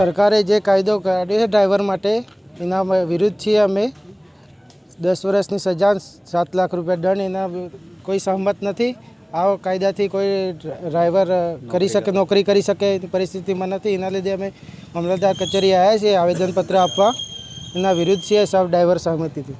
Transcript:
સરકારે જે કાયદો કાઢ્યો છે ડ્રાઈવર માટે એના વિરુદ્ધ છીએ અમે। 10 વર્ષની સજા, 7 લાખ રૂપિયા દંડ, એના કોઈ સહમત નથી। આ કાયદાથી કોઈ ડ્રાઈવર કરી શકે, નોકરી કરી શકે પરિસ્થિતિમાં નથી। એના લીધે અમે મામલતદાર કચેરી આવ્યા છીએ આવેદનપત્ર આપવા। એના વિરુદ્ધ છીએ સબ ડ્રાઈવર સહમતિથી।